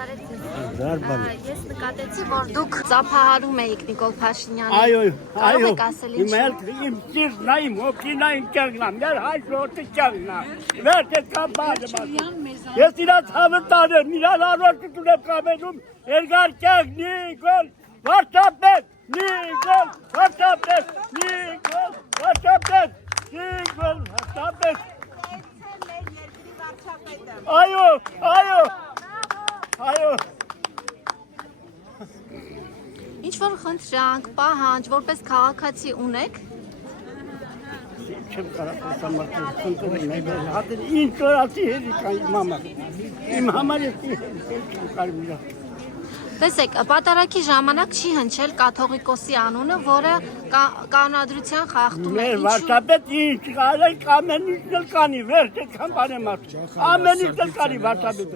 Ես նկատեցի, որ դուք ծափահարում էիք Նիկոլ Փաշինյանին։ Այո, Կարող եք ասել իմ ճիրնա, իմ օգինային կերնամ, ներ հայ ժողովրդի կերնա։ Վերջ է կամբարը։ Ես իրաց հավը տանեմ, իրան առորդը տունեմ կամենում, երկար կեղ, Նիկոլ, վարդապետ, Նիկոլ, վարդապետ, Նիկոլ, վարդապետ, Նիկոլ, վարդապետ։ Այո, այո, այո։ Ինչ-որ խնդրանք, պահանջ, որպես քաղաքացի ունեք։ Չեմ կարող ասամարտել, խնդրում եմ, հատել ինչ որացի հերիկա իմ համար։ Իմ համար ես չեմ կարող իրար։ Տեսեք, պատարագի ժամանակ չի հնչել կաթողիկոսի անունը, որը կանոնադրության խախտում է։ Մեր վարդապետ ինչ կարեք ամեն ինչ էլ կանի, վերջ է կան բանեմ ասում։ Ամեն ինչ էլ կանի վարդապետը։